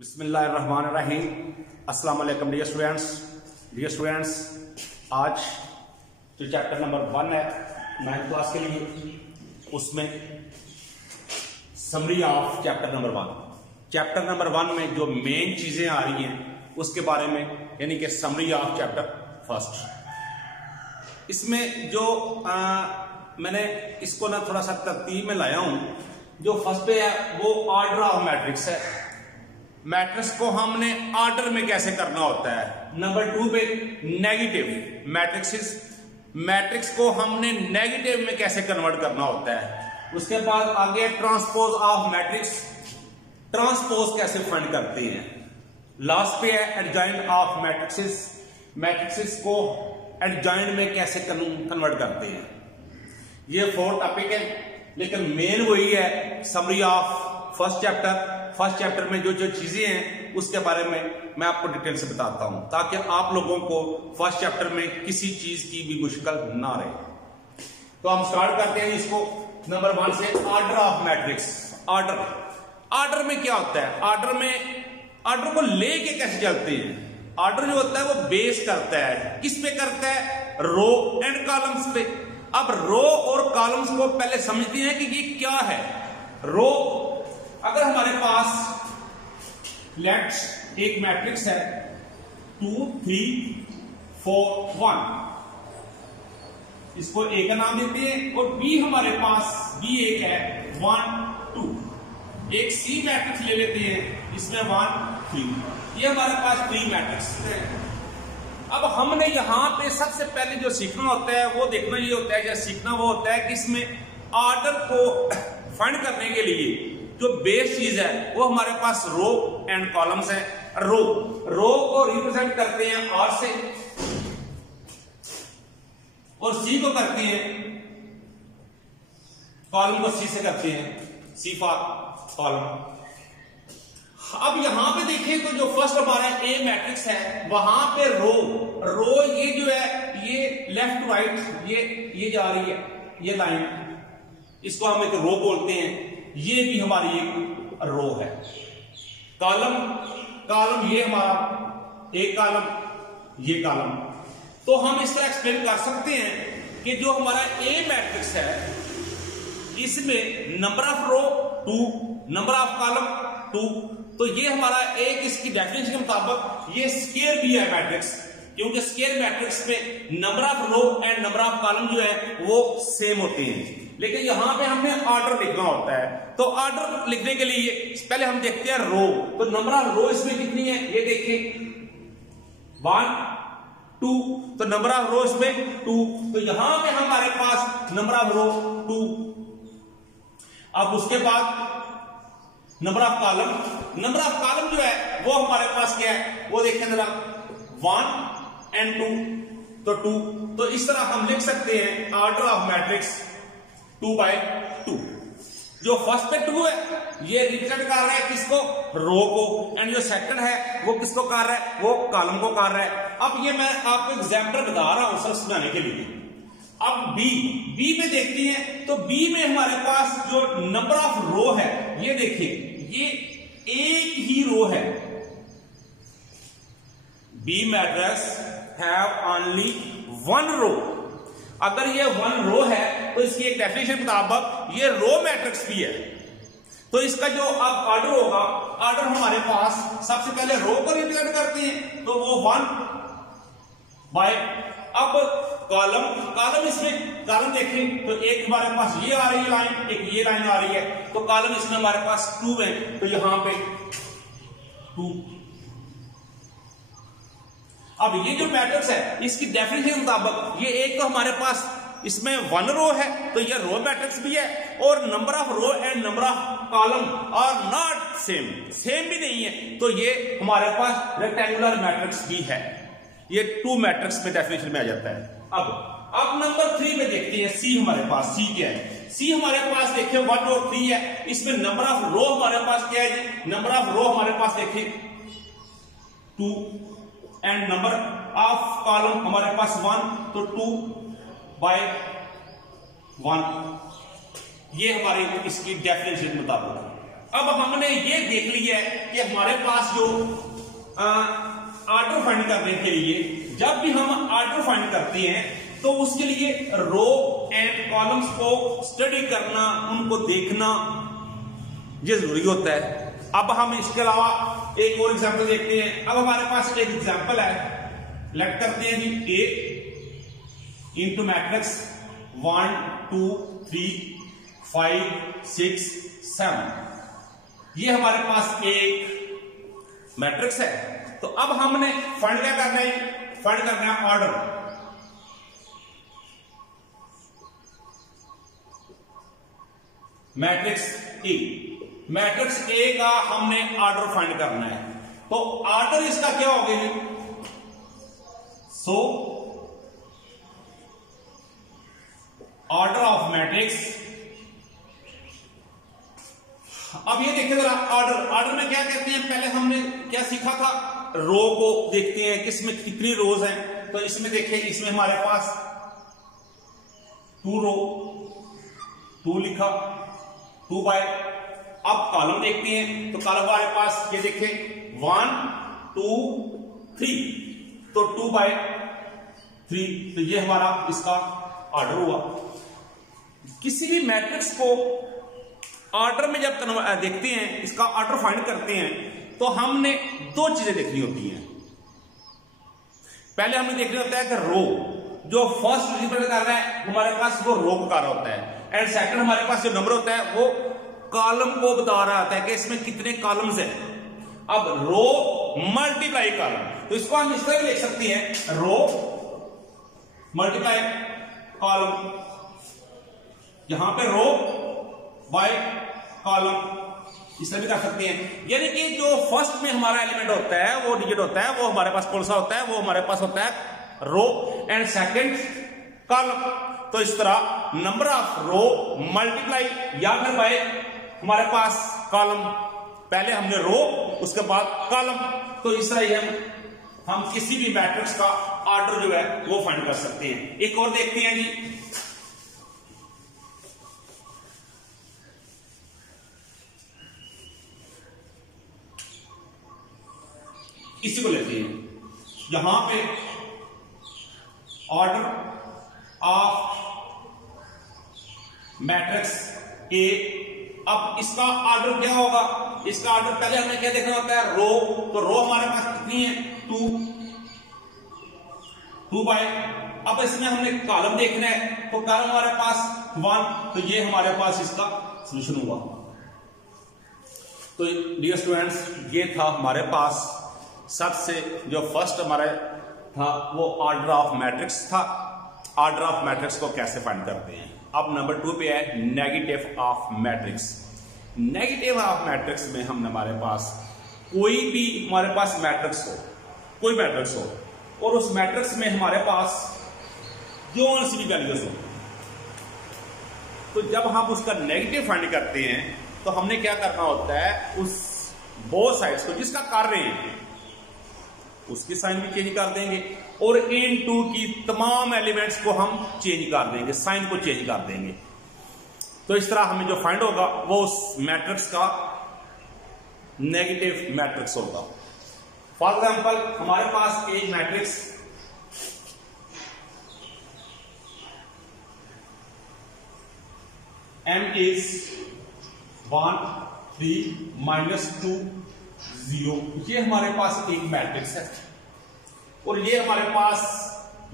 बिस्मिल्लाहिर्रहमानिर्रहीम। अस्सलाम वालेकुम डियर स्टूडेंट्स, आज जो चैप्टर नंबर 1 है 9th क्लास के लिए, उसमें summary of chapter number 1। Chapter number 1 में जो मेन चीजें आ रही हैं उसके बारे में, यानी कि समरी ऑफ चैप्टर फर्स्ट। इसमें जो मैंने इसको ना थोड़ा सा तरतीब में लाया हूं। जो फर्स्ट पे है वो ऑर्डर ऑफ मैट्रिक्स है। मैट्रिक्स को हमने ऑर्डर में कैसे करना होता है। नंबर 2 पे नेगेटिव मैट्रिक्स को हमने नेगेटिव में कैसे कन्वर्ट करना होता है। उसके बाद आगे ट्रांसपोज ऑफ ट्रांसपोज कैसे फाइंड करते हैं। लास्ट पे है एडजॉइंट ऑफ मैट्रिक्स को एडजॉइंट में कैसे कन्वर्ट करते हैं। ये 4th टॉपिक है, लेकिन मेन वही है समरी ऑफ फर्स्ट चैप्टर में जो चीजें हैं उसके बारे में मैं आपको डिटेल से बताता हूं, ताकि आप लोगों को फर्स्ट चैप्टर में किसी चीज की भी मुश्किल ना रहे। तो हम स्टार्ट करते हैं इसको नंबर 1 से। Order of matrix. ऑर्डर में क्या होता है। ऑर्डर को लेके कैसे चलते हैं। ऑर्डर जो होता है वो बेस करता है, किस पे करता है, रो एंड कॉलम्स पे। अब रो और कॉलम्स को पहले समझते हैं कि ये क्या है। रो, अगर हमारे पास लेट्स एक मैट्रिक्स है 2 3 4 1, इसको ए का नाम देते हैं, और बी हमारे पास बी एक है 1 2। एक सी मैट्रिक्स ले लेते हैं, इसमें 1 3। ये हमारे पास 3 मैट्रिक्स है। अब हमने यहां पे सबसे पहले जो सीखना होता है वो देखना ये होता है, सीखना वो होता है कि इसमें ऑर्डर को फाइंड करने के लिए जो बेस चीज है वो हमारे पास रो एंड कॉलम्स है। रो को रिप्रेजेंट करते हैं आर से, और सी को करते हैं, कॉलम को सी से करते हैं, सी फॉर कॉलम। अब यहां पे देखें तो जो फर्स्ट हमारा ए मैट्रिक्स है वहां पे रो ये जो है ये लेफ्ट टू राइट ये जा रही है, ये लाइन, इसको हम एक रो बोलते हैं। ये भी हमारी एक रो है। कॉलम ये हमारा एक कॉलम, ये कॉलम। तो हम इस तरह एक्सप्लेन कर सकते हैं कि जो हमारा ए मैट्रिक्स है इसमें number of row 2, number of column 2। तो ये हमारा एक, इसकी डेफिनेशन के मुताबिक ये स्क्वायर भी है मैट्रिक्स, क्योंकि स्क्वायर मैट्रिक्स में number of row and number of column जो है वो सेम होते हैं। लेकिन यहां पे हमने ऑर्डर लिखना होता है, तो ऑर्डर लिखने के लिए पहले हम देखते हैं रो। तो नंबर ऑफ रो इसमें कितनी है ये देखिए 1 2। तो नंबर ऑफ रो इसमें 2, तो यहां पे हमारे पास नंबर ऑफ रो 2। अब उसके बाद नंबर ऑफ कॉलम जो है वो हमारे पास क्या है वो देखें जरा 1 एंड 2, तो 2। तो इस तरह हम लिख सकते हैं ऑर्डर ऑफ मैट्रिक्स 2/2। जो फर्स्ट पे 2 है ये रिप्रेजेंट कर रहा है किसको, रो को, एंड जो सेकंड है वो किसको कर रहा है, वो कॉलम को कर रहा है। अब ये मैं आपको एग्जांपल बता रहा हूं सर समझाने के लिए। अब बी में देखते हैं, तो बी में हमारे पास जो नंबर ऑफ रो है ये देखिए, ये एक ही रो है। बी मैट्रिक्स हैव ओनली 1 रो। अगर ये 1 रो है तो इसकी एक डेफिनेशन के मुताबिक ये रो मैट्रिक्स भी है। तो इसका जो अब ऑर्डर होगा, ऑर्डर हमारे पास सबसे पहले रो को रिप्रेजेंट करते हैं, तो वो 1/। अब कॉलम इसमें कॉलम देखें तो एक हमारे पास ये आ रही है लाइन, एक ये लाइन आ रही है, तो कॉलम इसमें हमारे पास 2 है, तो यहां पे 2। अब ये जो मैट्रिक्स है इसकी डेफिनेशन के मुताबिक ये एक तो हमारे पास इसमें 1 रो है, तो ये रो मैट्रिक्स भी है, और number of row and number of column are not same भी नहीं है, तो ये हमारे पास रेक्टेंगुलर मैट्रिक्स भी है। ये 2 मैट्रिक्स में डेफिनेशन में आ जाता है। अब नंबर 3 में देखते हैं, सी हमारे पास, सी क्या है। सी हमारे पास देखिए 1 और 3 है, इसमें नंबर ऑफ रो हमारे पास क्या है जी, नंबर ऑफ रो हमारे पास देखिए 2, एंड नंबर ऑफ कॉलम हमारे पास 1, तो 2/1। ये हमारी इसकी डेफिनेशन मुताबिक। अब हमने ये देख लिया है कि हमारे पास जो ऑर्डर फाइंड करने के लिए जब भी हम ऑर्डर फाइंड करते हैं तो उसके लिए रो एंड कॉलम्स को स्टडी करना, उनको देखना ये जरूरी होता है। अब हम इसके अलावा एक और एग्जांपल देखते हैं। अब हमारे पास एक एग्जांपल है, लेट करते हैं जी ए इंटू मैट्रिक्स 1 2 3 5 6 7। ये हमारे पास एक मैट्रिक्स है। तो अब हमने फाइंड क्या करना है, फाइंड करना है order. Matrix A, matrix A का हमने ऑर्डर फाइंड करना है। तो ऑर्डर इसका क्या होगा जी? So order of matrix. अब ये देखिए जरा ऑर्डर, ऑर्डर में क्या कहते हैं, पहले हमने क्या सीखा था, रो को देखते हैं किसमें कितनी रोज हैं। तो इसमें देखिए, इसमें हमारे पास 2 रो, 2 लिखा 2 बाय। अब कॉलम देखते हैं, तो कॉलम हमारे पास ये देखिए 1 2 3, तो 2 बाय 3, तो ये हमारा इसका ऑर्डर हुआ। किसी भी मैट्रिक्स को ऑर्डर में जब देखते हैं, इसका ऑर्डर फाइंड करते हैं, तो हमने 2 चीजें देखनी होती हैं। पहले हमने देखना होता है कि रो जो फर्स्ट रिप्रेजेंट कर रहा है हमारे पास वो रो का होता है, एंड सेकंड हमारे पास जो नंबर होता है वो कॉलम को बता रहा होता है कि इसमें कितने कॉलम्स हैं। अब रो मल्टीप्लाई कॉलम, तो इसको हम इस तरह लिख सकते हैं, रो मल्टीप्लाई कॉलम। यहां पे रो बाय कॉलम इस तरह भी कर सकते हैं। यानी कि जो फर्स्ट में हमारा एलिमेंट होता है, वो डिजिट होता है, वो हमारे पास कौन सा होता है, वो हमारे पास होता है रो, एंड सेकंड कॉलम। तो इस तरह नंबर ऑफ रो मल्टीप्लाई या फिर बाय हमारे पास कॉलम, पहले हमने रो उसके बाद कॉलम। तो इस तरह हम किसी भी मैट्रिक्स का ऑर्डर जो है वो फाइंड कर सकते हैं। एक और देखते हैं जी, इसी को लेते हैं। यहां पे ऑर्डर ऑफ मैट्रिक्स ए। अब इसका ऑर्डर क्या होगा, इसका ऑर्डर पहले हमें क्या देखना होता है, रो। तो रो हमारे पास कितनी है, 2 बाय। अब इसमें हमने कॉलम देखना है, तो कॉलम हमारे पास 1, तो ये हमारे पास इसका सॉल्यूशन हुआ। तो डियर स्टूडेंट्स, ये था हमारे पास सबसे जो फर्स्ट हमारे था वो ऑर्डर ऑफ मैट्रिक्स था। ऑर्डर ऑफ मैट्रिक्स को कैसे फाइंड करते हैं। अब नंबर 2 पे है negative of matrix. Negative of matrix में हम हमारे पास कोई भी हमारे पास मैट्रिक्स हो, कोई मैट्रिक्स हो, और उस मैट्रिक्स में हमारे पास जो सी भी वैल्यूज हो, तो जब हम उसका नेगेटिव फाइंड करते हैं तो हमने क्या करना होता है, उस बोथ साइड्स को जिसका कर रहे हैं उसकी साइन भी चेंज कर देंगे, और इन टू की तमाम एलिमेंट्स को हम चेंज कर देंगे, साइन को चेंज कर देंगे। तो इस तरह हमें जो फाइंड होगा वो उस मैट्रिक्स का नेगेटिव मैट्रिक्स होगा। फॉर एग्जांपल हमारे पास एक मैट्रिक्स M is 1 3 -2 0, ये हमारे पास एक मैट्रिक्स है, और ये हमारे पास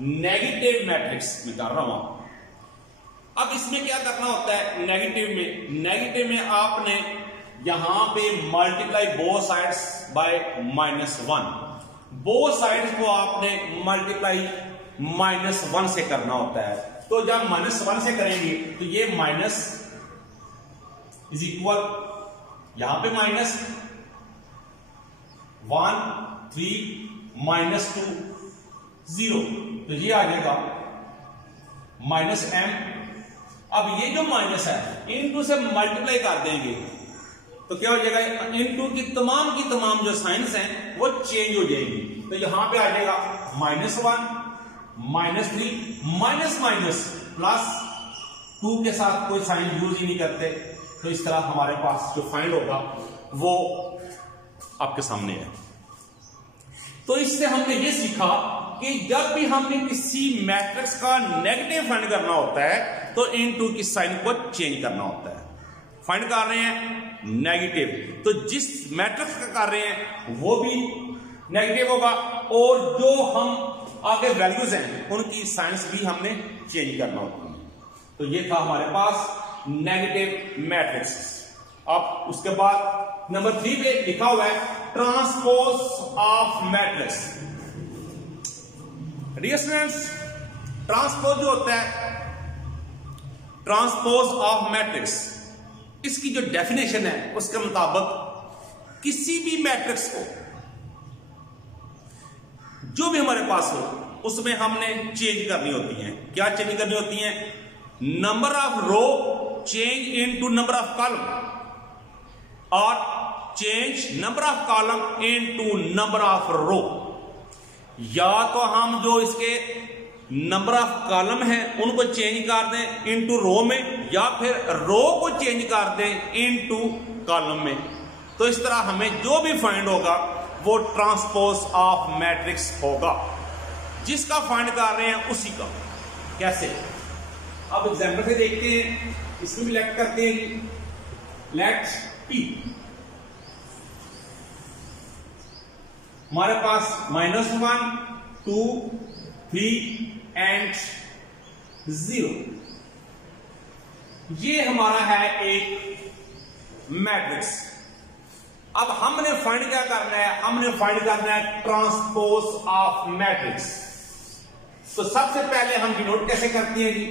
नेगेटिव मैट्रिक्स में कर रहा हूं। अब इसमें क्या करना होता है, नेगेटिव में आपने यहां पे multiply both sides by -1, both sides को आपने मल्टीप्लाई -1 से करना होता है। तो जब -1 से करेंगे तो ये माइनस इज इक्वल, यहां पे -1 3 -2 0, तो ये आ जाएगा -m। अब ये जो माइनस है इनटू से मल्टीप्लाई कर देंगे तो क्या हो जाएगा, इनटू की तमाम जो साइंस हैं वो चेंज हो जाएगी। तो यहां पे आ जाएगा -1 -3 माइनस प्लस 2 के साथ कोई साइन यूज ही नहीं करते, तो इस तरह हमारे पास जो फाइंड होगा वो आपके सामने है। तो इससे हमने ये सीखा कि जब भी हमें किसी मैट्रिक्स का नेगेटिव फाइंड करना होता है तो इनटू की साइन को चेंज करना होता है। फाइंड कर रहे हैं नेगेटिव, तो जिस मैट्रिक्स का कर रहे हैं वो भी नेगेटिव होगा, और जो हम आगे वैल्यूज हैं उनकी साइंस भी हमने चेंज करना होती है। तो ये था हमारे पास नेगेटिव मैट्रिक्स। अब उसके बाद नंबर 3 पे लिखा हुआ है transpose of matrix. Dear students, transpose जो होता है, ट्रांसपोज ऑफ मैट्रिक्स, इसकी जो डेफिनेशन है उसके मुताबिक किसी भी मैट्रिक्स को जो भी हमारे पास हो उसमें हमने चेंज करनी होती है। क्या चेंज करनी होती है? Number of row change into number of column, और change number of column into number of row. या तो हम जो इसके नंबर ऑफ कॉलम है उनको चेंज कर दें इनटू रो में, या फिर रो को चेंज कर दें इनटू कॉलम में। तो इस तरह हमें जो भी फाइंड होगा वो ट्रांसपोज ऑफ मैट्रिक्स होगा। जिसका फाइंड कर रहे हैं उसी का। कैसे? अब एग्जांपल से देखते हैं, इसमें भी लेट करते हैं। लेट पी, हमारे पास -1, 2, 3 एंड 0, ये हमारा है एक मैट्रिक्स। अब हमने फाइंड क्या करना है? हमने फाइंड करना है ट्रांसपोज ऑफ मैट्रिक्स। तो सबसे पहले हम डिनोट कैसे करते हैं जी?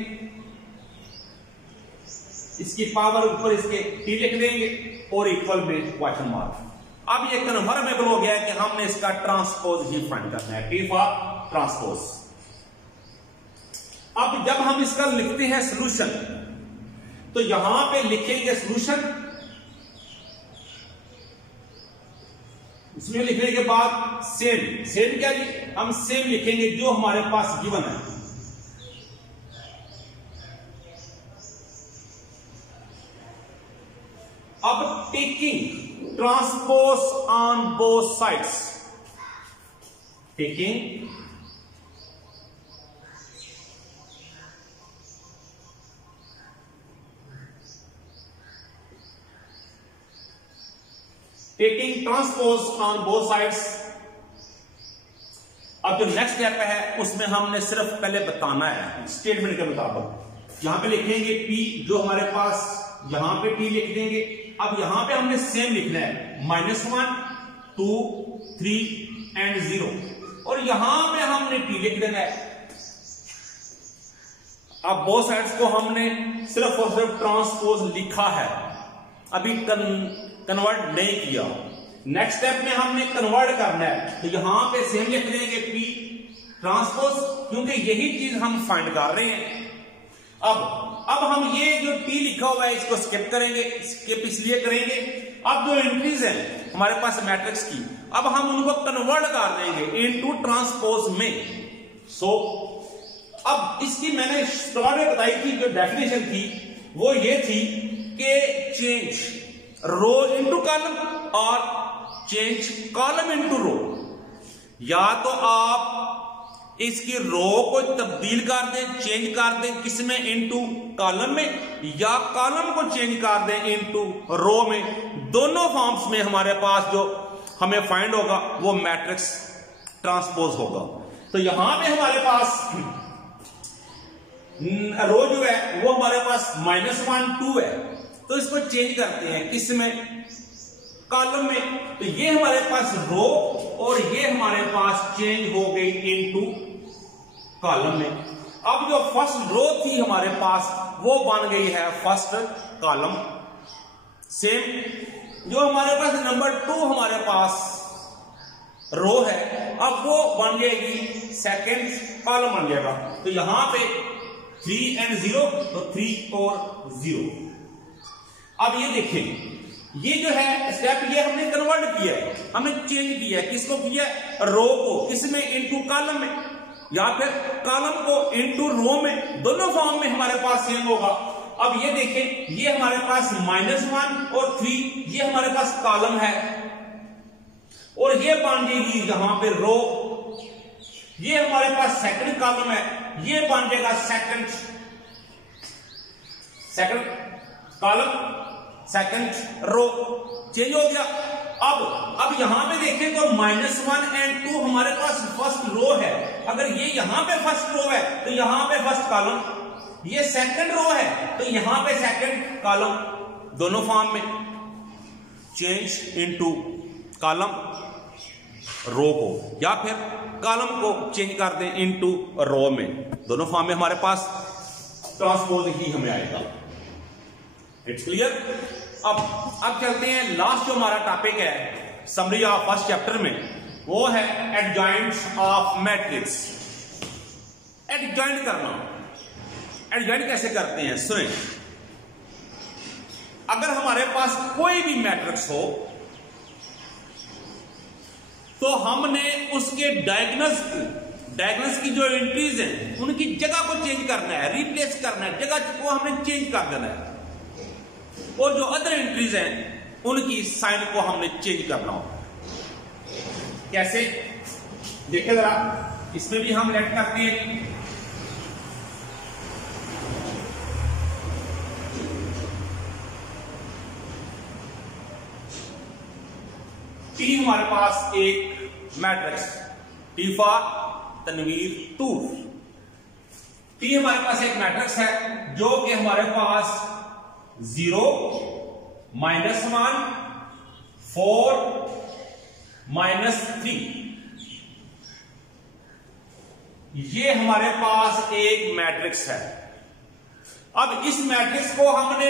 इसकी पावर ऊपर इसके टी लिख देंगे और इक्वल में क्वेश्चन मार्क। अब ये कन्फर्मेबल हो गया है कि हमने इसका ट्रांसपोज ही फाइंड करना है, टी फॉर ट्रांसपोज। अब जब हम इसका लिखते हैं सॉल्यूशन, तो यहां पे लिखेंगे सॉल्यूशन, इसमें लिखने के बाद सेम। सेम क्या जी? हम सेम लिखेंगे जो हमारे पास गिवन है। अब taking transpose on both sides, taking transpose on both sides. अब जो नेक्स्ट स्टेप है उसमें हमने सिर्फ पहले बताना है स्टेटमेंट के मुताबिक। यहां पे लिखेंगे P, जो हमारे पास यहां पे P लिख देंगे। अब यहां पे हमने सेम लिखना है, -1, 2, 3 एंड 0, और यहां पे हमने P लिख देना है। अब बोथ साइड्स को हमने सिर्फ और सिर्फ ट्रांसपोज लिखा है, अभी कन्वर्ट नहीं किया। नेक्स्ट स्टेप में हमने कन्वर्ट करना है, तो यहां पे सेम लिख देंगे P ट्रांसपोज, क्योंकि यही चीज हम फाइंड कर रहे हैं। अब हम ये जो T लिखा हुआ है इसको स्किप करेंगे। स्किप इसलिए करेंगे, अब जो एंट्रीज है हमारे पास मैट्रिक्स की, अब हम उनको कन्वर्ट कर देंगे इनटू ट्रांसपोज में। सो अब इसकी मैंने स्टार्ट में बताई थी, जो डेफिनेशन थी वो ये थी कि चेंज रो इनटू कॉलम और चेंज कॉलम इनटू रो। या तो आप इसकी रो को तब्दील कर दें, चेंज कर दें किसमें? इनटू कॉलम में, या कॉलम को चेंज कर दें इनटू रो में। दोनों फॉर्म्स में हमारे पास जो हमें फाइंड होगा वो मैट्रिक्स ट्रांसपोज होगा। तो यहां पे हमारे पास रो जो है वो हमारे पास -1, 2 है, तो इसको चेंज करते हैं किसमें? कॉलम में। तो ये हमारे पास रो और ये हमारे पास चेंज हो गई इनटू कॉलम में। अब जो फर्स्ट रो थी हमारे पास वो बन गई है फर्स्ट कॉलम। सेम जो हमारे पास नंबर 2 हमारे पास रो है, अब वो बन जाएगी सेकेंड कॉलम बन जाएगा। तो यहां पे 3 एंड 0, तो 3 और 0। अब ये देखें, ये जो है स्टेप ये हमने कन्वर्ट किया है, हमने चेंज किया है। किसको किया? रो को किसमें? इनटू कॉलम में, या फिर कॉलम को इनटू रो में। दोनों फॉर्म में हमारे पास सेम होगा। अब ये देखें, ये हमारे पास -1 और 3, ये हमारे पास कॉलम है, और ये बन जाएगी यहां पे रो। ये हमारे पास सेकंड कॉलम है, ये बन जाएगा second column, second row. Change हो गया। अब यहां पे देखें तो -1 और 2 हमारे पास फर्स्ट रो है। अगर ये यहां पे फर्स्ट रो है तो यहां पे फर्स्ट कॉलम, ये सेकंड रो है तो यहां पे सेकंड कॉलम, दोनों फॉर्म में। चेंज इनटू कॉलम रो को, या फिर कॉलम को चेंज कर दें इनटू रो में, दोनों फॉर्म में हमारे पास ट्रांसपोज ही हमें आएगा। It's clear. अब चलते हैं, लास्ट जो हमारा टॉपिक है समरी ऑफ फर्स्ट चैप्टर में, वो है एडजॉइंट्स ऑफ मैट्रिक्स। एडजॉइंट करना, एडजॉइंट कैसे करते हैं सुने। अगर हमारे पास कोई भी मैट्रिक्स हो तो हमने उसके डायगोनल्स की जो एंट्रीज हैं उनकी जगह को चेंज करना है, रिप्लेस करना है, जगह को हमने चेंज कर देना है, और जो अदर एंट्रीज हैं उनकी साइन को हमने चेंज करना होगा। कैसे देखिए जरा, इसमें भी हम लेट करते हैं। टी हमारे पास एक matrix, T for Tanvir 2। T हमारे पास एक मैट्रिक्स है जो कि हमारे पास 0, -1, 4, -3, ये हमारे पास एक मैट्रिक्स है। अब इस मैट्रिक्स को हमने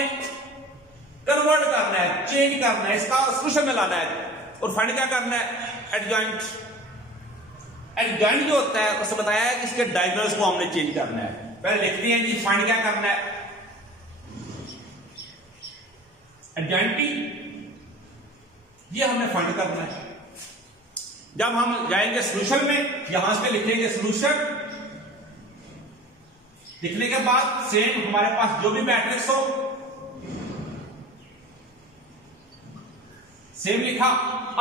कन्वर्ट करना है, चेंज करना है, इसका सोल्यूशन में लाना है, और फाइंड क्या करना है, एडजॉइंट। एडजॉइंट जो होता है उसने बताया है कि इसके डायगोनल्स को हमने चेंज करना है। पहले देखते हैं जी फाइंड क्या करना है। एडजॉइंटी ये हमने फाइंड करना है। जब हम जाएंगे सॉल्यूशन में, यहां से लिखेंगे सॉल्यूशन, लिखने के बाद सेम हमारे पास जो भी मैट्रिक्स हो सेम लिखा।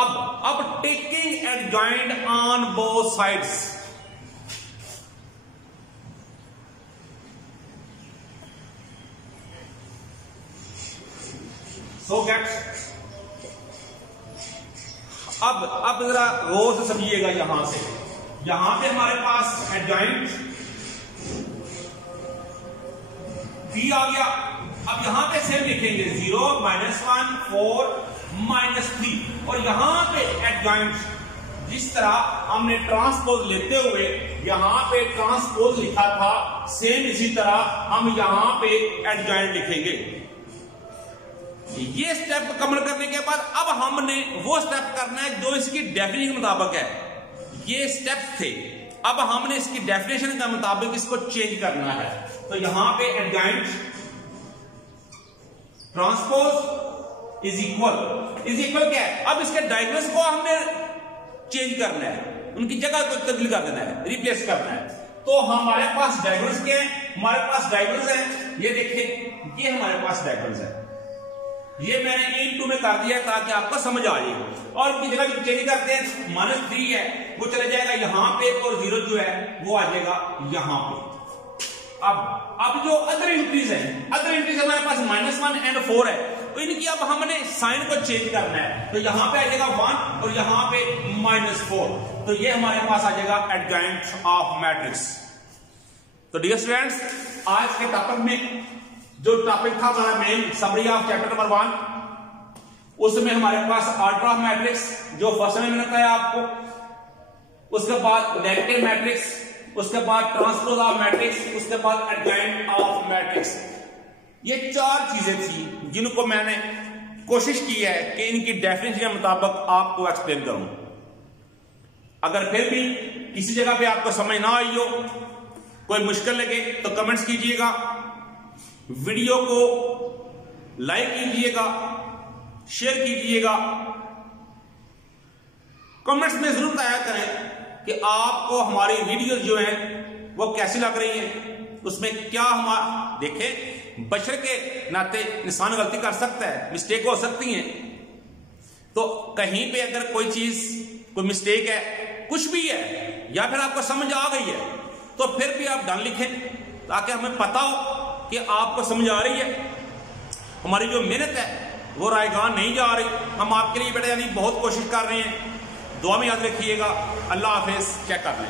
अब taking adjoint on both sides, so gate. अब जरा गौर से समझिएगा, यहां से यहां पे हमारे पास एडजॉइंट बी आ गया। अब यहां पे सेम लिखेंगे 0, -1, 4, -3, और यहां पे एडजॉइंट, जिस तरह हमने ट्रांसपोज लेते हुए यहां पे ट्रांसपोज लिखा था, सेम इसी तरह हम यहां पे एडजॉइंट लिखेंगे। ये स्टेप कवर करने के बाद अब हमने वो स्टेप करना है जो इसकी डेफिनेशन के मुताबिक है। ये स्टेप थे, अब हमने इसकी डेफिनेशन के मुताबिक इसको चेंज करना है। तो यहां पे एडजॉइंट ट्रांसपोज इज इक्वल क्या है, अब इसके डायगोनल्स को हमने चेंज करना है, उनकी जगह को तब्दील कर देना है, रिप्लेस करना है। तो हमारे पास डायगोनल्स क्या है, हमारे पास डायगोनल्स है, ये देखिए ये हमारे पास डायगोनल्स है, ये मैंने इन2 में कर दिया ताकि आपको समझ आ जाए। और उनकी जगह जो चेंज करते हैं, -3 है वो चले जाएगा यहां पे, और 0 जो है वो आ जाएगा यहां पे। अब जो अदर एंट्रीज है, अदर एंट्रीज हमारे पास -1 और 4 है, तो इनकी अब हमने साइन को चेंज करना है। तो यहां पे आ जाएगा 1 और यहां पे -4, तो ये हमारे पास आ जाएगा एडजॉइंट ऑफ मैट्रिक्स। तो डियर स्टूडेंट्स, आज के टॉपिक में जो टॉपिक था हमारा main summary of chapter number 1, उसमें हमारे पास ऑर्डर ऑफ मैट्रिक्स जो फर्स्ट में मैंने बताया आपको, उसके बाद नेगेटिव मैट्रिक्स, उसके बाद ट्रांसपोज ऑफ मैट्रिक्स, उसके बाद एडजॉइंट ऑफ मैट्रिक्स। ये 4 चीजें थी जिनको मैंने कोशिश की है कि इनकी डेफिनेशन के मुताबिक आपको एक्सप्लेन करूं। अगर फिर भी किसी जगह पे आपको समझ ना आई हो, कोई मुश्किल लगे, तो कमेंट्स कीजिएगा, वीडियो को लाइक कीजिएगा, शेयर कीजिएगा, कमेंट्स में जरूर बताया करें कि आपको हमारी वीडियोस जो हैं वो कैसी लग रही हैं, उसमें क्या हमारा देखें, बशर के नाते इंसान गलती कर सकता है, मिस्टेक हो सकती है। तो कहीं पे अगर कोई चीज, कोई मिस्टेक है, कुछ भी है, या फिर आपको समझ आ गई है, तो फिर भी आप डन लिखें ताकि हमें पता हो कि आपको समझ आ रही है। हमारी जो मेहनत है वो रायगान नहीं जा रही। हम आपके लिए बेटा यानी बहुत कोशिश कर रहे हैं। दुआ में याद रखिएगा। अल्लाह हाफिज। चेक कर लें।